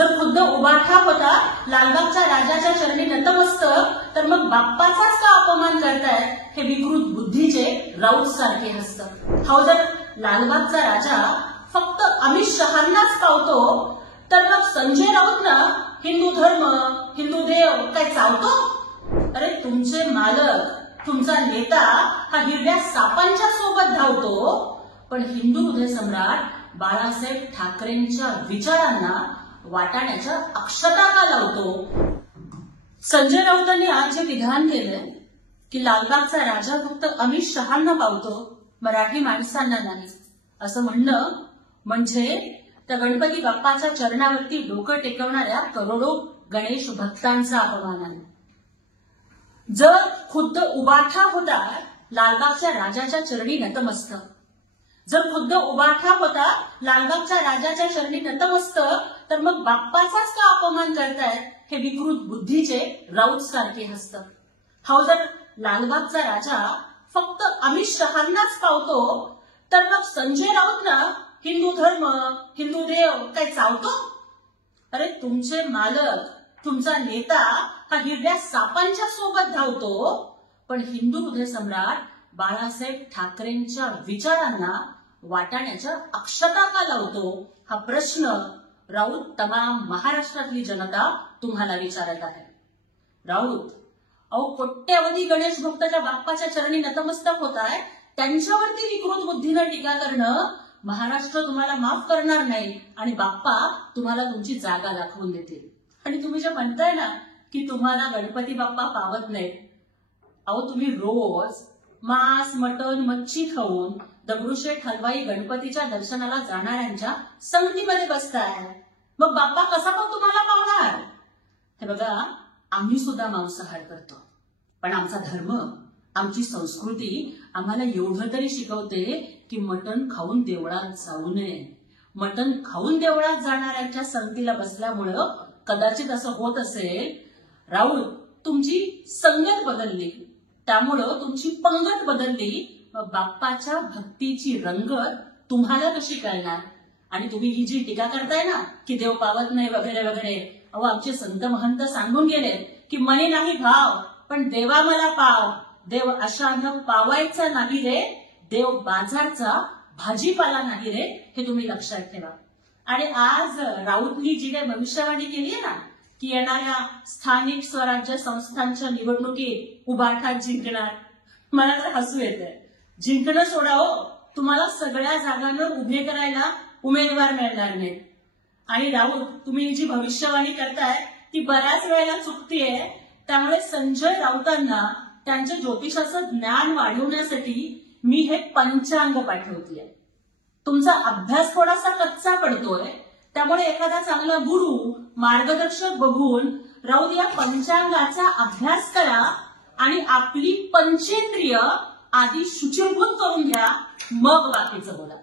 जर खुद्द उभाठा होता लालबागच्या राजाच्या चरणी नतमस्तक, तर मग बाप्पाचाच का अपमान करताय हे विकृत बुद्धीचे राऊत सारखे हसतात. हा जर लालबागचा राजा फक्त अमित शहांनाच पावतो, तर मग संजय राऊतना हिंदू धर्म, हिंदू देव काय चावतो? अरे तुमचे मालक, तुमचा नेता हा हिरव्या सापांच्या सोबत धावतो, पण हिंदू हृदय सम्राट बाळासाहेब ठाकरेंच्या विचारांना वाटाण्याच्या अक्षता का लावतो? संजय राऊतांनी आज जे विधान केलंय की लालबागचा राजा फक्त अमित शहांना पावतो, मराठी माणसांना नाही, असं म्हणणं म्हणजे त्या गणपती बाप्पाच्या चरणावरती डोकं टेकवणाऱ्या करोडो गणेश भक्तांचा अपमान आहे. जर खुद्द उभाठा होता लालबागच्या राजाच्या चरणी नतमस्तक, जर खुद्द उभाठा होता लालबागच्या राजाच्या चरणी नतमस्तक, तर मग बाप्पाचाच का अपमान करताय हे विकृत बुद्धीचे राऊत सारखे हसतात. हा जर लालबागचा राजा फक्त अमित शहांनाच पावतो, तर मग संजय राऊतना हिंदू धर्म, हिंदू देव काय चावतो? अरे तुमचे मालक, तुमचा नेता हा हिरव्या सापांच्या सोबत धावतो, पण हिंदू हृदय सम्राट बाळासाहेब ठाकरेंच्या विचारांना वाटाण्याच्या अक्षता का लावतो? हा प्रश्न राऊत तमाम महाराष्ट्रातली जनता तुम्हाला विचारत आहे. राऊत, अहो कोट्यावधी गणेश भक्ताच्या बाप्पाच्या चरणी नतमस्तक होत आहे, त्यांच्यावरती विकृत बुद्धीनं टीका करणं महाराष्ट्र तुम्हाला माफ करणार नाही आणि बाप्पा तुम्हाला तुमची जागा दाखवून देतील. आणि तुम्ही जे म्हणताय ना की तुम्हाला गणपती बाप्पा पावत नाहीत, अहो तुम्ही रोज मांस, मटण, मच्छी खाऊन दगडूशेठ हलवाई गणपतीच्या दर्शनाला जाणाऱ्यांच्या संगतीमध्ये बसताय, मग बाप्पा कसा पण तुम्हाला पावणार? हे बघा, आम्ही सुद्धा मांसाहार करतो, पण आमचा धर्म, आमची संस्कृती आम्हाला एवढं तरी शिकवते की मटण खाऊन देवळात जाऊ नये. मटण खाऊन देवळात जाणाऱ्यांच्या संगतीला बसल्यामुळं कदाचित असं होत असेल. राऊत, तुमची संगत बदलली, त्यामुळं तुमची पंगत बदलली, मग बाप्पाच्या भक्तीची रंगत तुम्हाला कशी कळणार? आणि तुम्ही ही जी टीका करताय ना की देव पावत नाही वगैरे वगैरे, अहो आमचे संत महंत सांगून गेले की मने नाही भाव, पण देवा मला पाव. देव अशानं पावायचा नाही रे, देव बाजारचा भाजीपाला नाही रे, हे तुम्ही लक्षात ठेवा. आणि आज राऊतनी जी काही भविष्यवाणी केली आहे ना की येणाऱ्या स्थानिक स्वराज्य संस्थांच्या निवडणुकीत उभाठा जिंकणार, मला तर हसू येते. जिंकणं सोडावं, तुम्हाला सगळ्या जागांवर उभे करायला उमेदवार मिळणार नाहीत. आणि राऊत, तुम्ही जी भविष्यवाणी करताय ती बऱ्याच वेळेला चुकतीये. त्यामुळे संजय राऊतांना त्यांच्या ज्योतिषाचं ज्ञान वाढवण्यासाठी मी हे पंचांग पाठवतेय. तुमचा अभ्यास थोडासा कच्चा पडतोय, त्यामुळे एखादा चांगला गुरु, मार्गदर्शक बघून राऊत या पंचांगाचा अभ्यास करा आणि आपली पंचेंद्रिय आधी शुचिर्भूत करून घ्या, मग बाकीचं बोला.